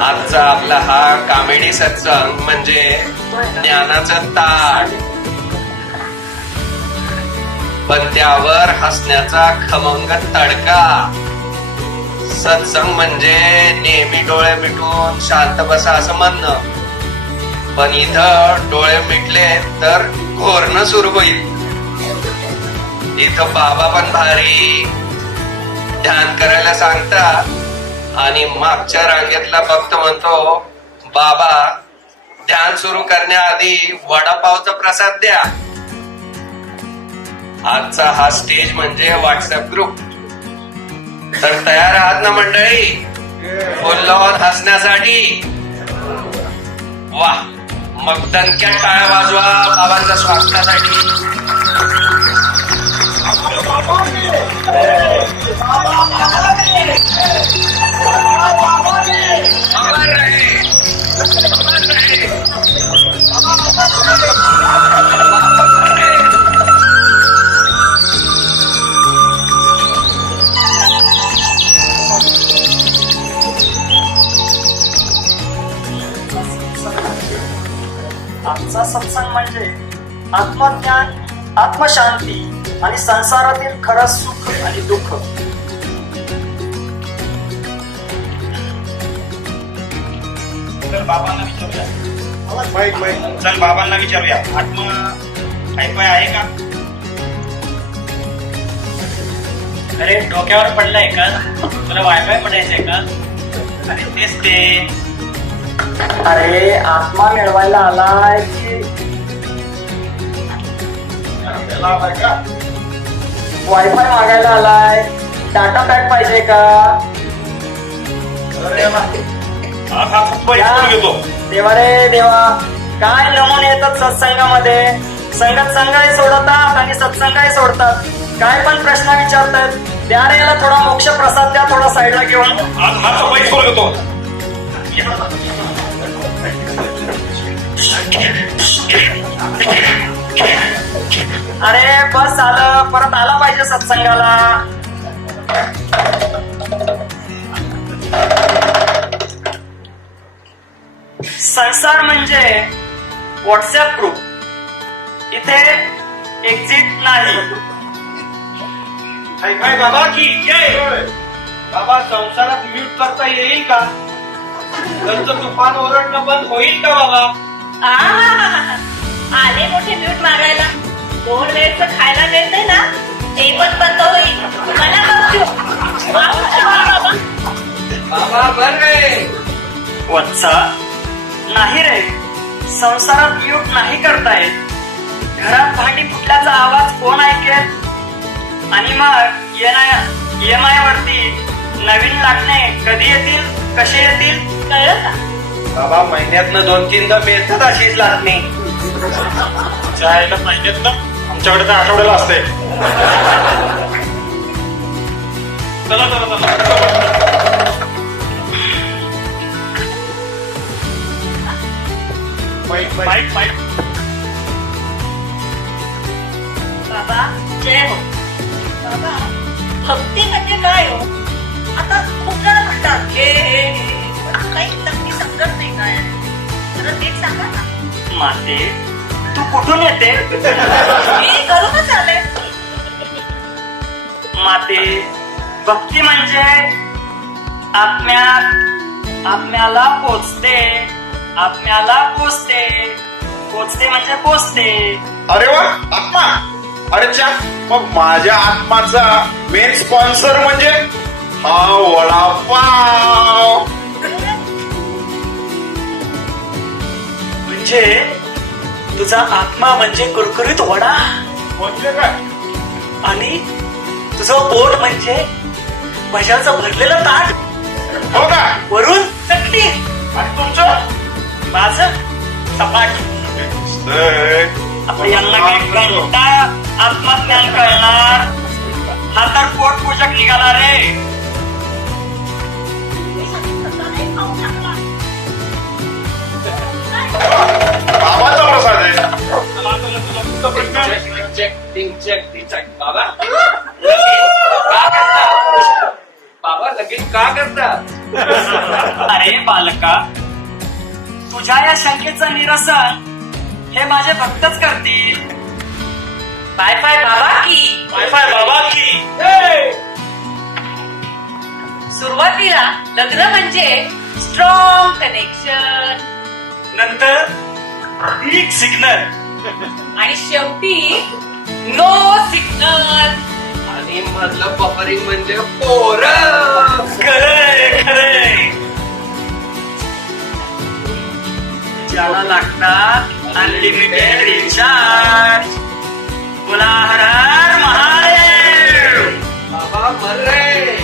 आजचा आपला हा कॉमेडी सत्संग म्हणजे ज्ञानाचं ताट, पण त्यावर हसण्याचा खमंग तडका. सत्संग म्हणजे नेहमी डोळे मिटून शांत बसा असं म्हणणं, पण इथं डोळे मिटले तर घोरणं सुरू होईल. इथं बाबा पण भारी ध्यान करायला सांगतात आणि मागच्या रांगेतला भक्त म्हणतो, बाबा ध्यान सुरू करण्याआधी वडापावचा प्रसाद द्या. आजचा हा स्टेज म्हणजे व्हॉट्सअप ग्रुप. तर तयार आहात ना मंडळी फुल ऑन हसण्यासाठी? वा, मग दणक्यात टाळ्या वाजवा बाबांच्या स्वागतासाठी. अमर रहे, अमर रहे. आजचा सत्संग म्हणजे आत्मज्ञान, आत्मशांती आणि संसारातील खरं सुख आणि दुःख. चल बाबांना विचारूया. चल बाबांना विचारूया, आत्मा हायफाय आहे का? अरे डोक्यावर पडलाय का? तुला वायफाय पडायचंय का? अरे तेच ते. अरे आत्मा मिळवायला आलाय की वायफाय मागायला आलाय? डाटा पॅक पाहिजे का? हा खूप घेतो. देवा रे देवा, काय नमुने येतात सत्संगामध्ये. संगत संघही सोडतात आणि सत्संगही सोडतात. काय पण प्रश्न विचारतात. द्या रे याला थोडा मोक्ष प्रसाद द्या, थोडा साईडला घेऊन. आज हा पैसे करून घेतो. अरे बस झालं, परत आला पाहिजे सत्संगाला. संसार म्हणजे व्हॉट्सअप ग्रुप. इथे एक्झिट नाही. हाय बाबा की जय. बाबा संसारात म्यूट करता येईल का? त्यांचं तुफान ओरडणं बंद होईल का बाबा? आले मोठे म्यूट मागायला. 2 वेळचं खायला मिळते ना, ते पण बंद होईल. मला बाबा बाबा बर रे. वत्सा, नाही रे, संसारात म्यूट नाही करतायत. घरात भांडी फुटल्याचा आवाज कोण ऐकेल? आणि मग EMI वरती नवीन लागणे कधी येतील, कसे येतील? कळलं का? बाबा महिन्यातनं 2-3दा मिळतात अशीच लाटणी. जायला महिन्यात ना, आमच्याकडे तर आठवड्याला असते. चला चला चला. माईक बाबा जय हो. बाबा भक्ती म्हणजे काय हो? आता खूप जण म्हणतात हे पण काही नक्की समजत नाही काय. जरा नीट सांगा ना. माते, तू कुठून येते? मी करूनच आले. माते, भक्ती म्हणजे आत्म्याला पोचते. आत्म्याला पोचते. पोचते म्हणजे पोचते. अरे वा, आत्मा. अरे च्या, मग माझ्या आत्माचा मेन स्पॉन्सर म्हणजे हा वडापाव. म्हणजे तुझा आत्मा म्हणजे कुरकुरीत वडा, म्हणजे काय? आणि तुझं पोट म्हणजे भज्याचं भरलेलं ताट, हो का? वरून चटणी. आणि तुमचं? माझं सपाट. यांना काय घंटा आत्मज्ञान कळणार? हा तर पोट पूजक निघाला रे. बाबाचा प्रसाद आहे. बाबा बाबा लगेच का करतात? अरे अरे बालका, तुझ्या या शंकेचं निरसन हे माझे भक्तच करतील. वायफाय बाबा की वायफाय बाबा की. सुरुवातीला लग्न म्हणजे स्ट्रॉंग कनेक्शन नंतर बिग सिग्नल. आणि शेवटी नो सिग्नल. आणि मधलं बफरिंग म्हणजे पोरं. खरंय खरंय. ज्याला लागतात अनलिमिटेड रिचार्ज. बोला हर हर महादेव. बाबा मर रे.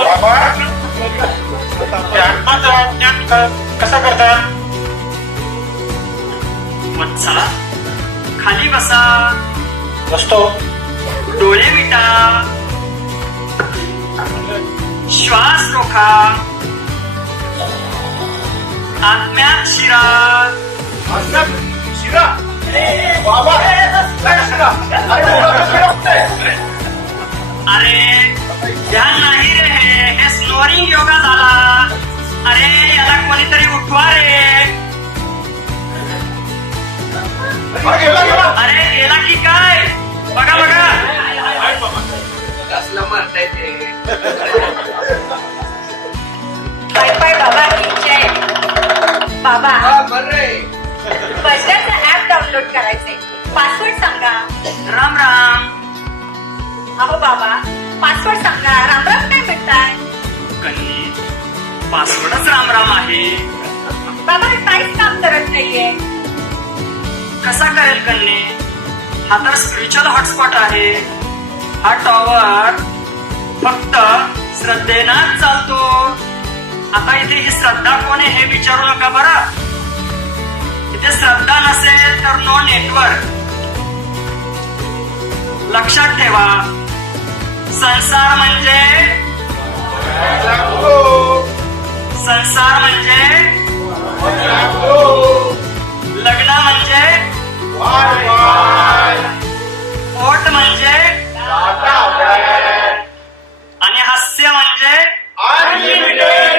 बाबा ते आत्माचा ज्ञान कसा करतात? वत्सा, खाली बसा, बसतो. डोळे मिटा, श्वास रोखा, आत्म्यात शिरा. आत्म्यात शिरा. बाबा काय शिरा? अरे मुलं शिरा होतंय. अरे ध्यान नाही रे, हे स्नोरिंग योगा झाला. अरे याला कोणीतरी उठवा रे. गेला गेला. अरे गेला की काय? बघा बघा. कसलं मरताय ते. वायफाय बाबा की जय. बाबा हा मर रे. बजाजचं ऍप डाउनलोड करायचंय. पासवर्ड सांगा. राम राम. अहो बाबा, पासवर्ड सांगा. राम राम काय म्हणताय? कन्नी, पासवर्डच राम राम आहे. बाबा हे काहीच काम करत नाहीये. कसा करेल कन्नी? हा तर स्पिरिच्युअल हॉटस्पॉट आहे. हा टॉवर फक्त श्रद्धेनाच चालतो. आता इथे ही श्रद्धा कोण आहे हे विचारू नका बरं. इथे श्रद्धा नसेल तर नो नेटवर्क. लक्षात ठेवा, संसार म्हणजे संसार म्हणजे लग्न म्हणजे पोट म्हणजे आणि हास्य म्हणजे अनलिमिटेड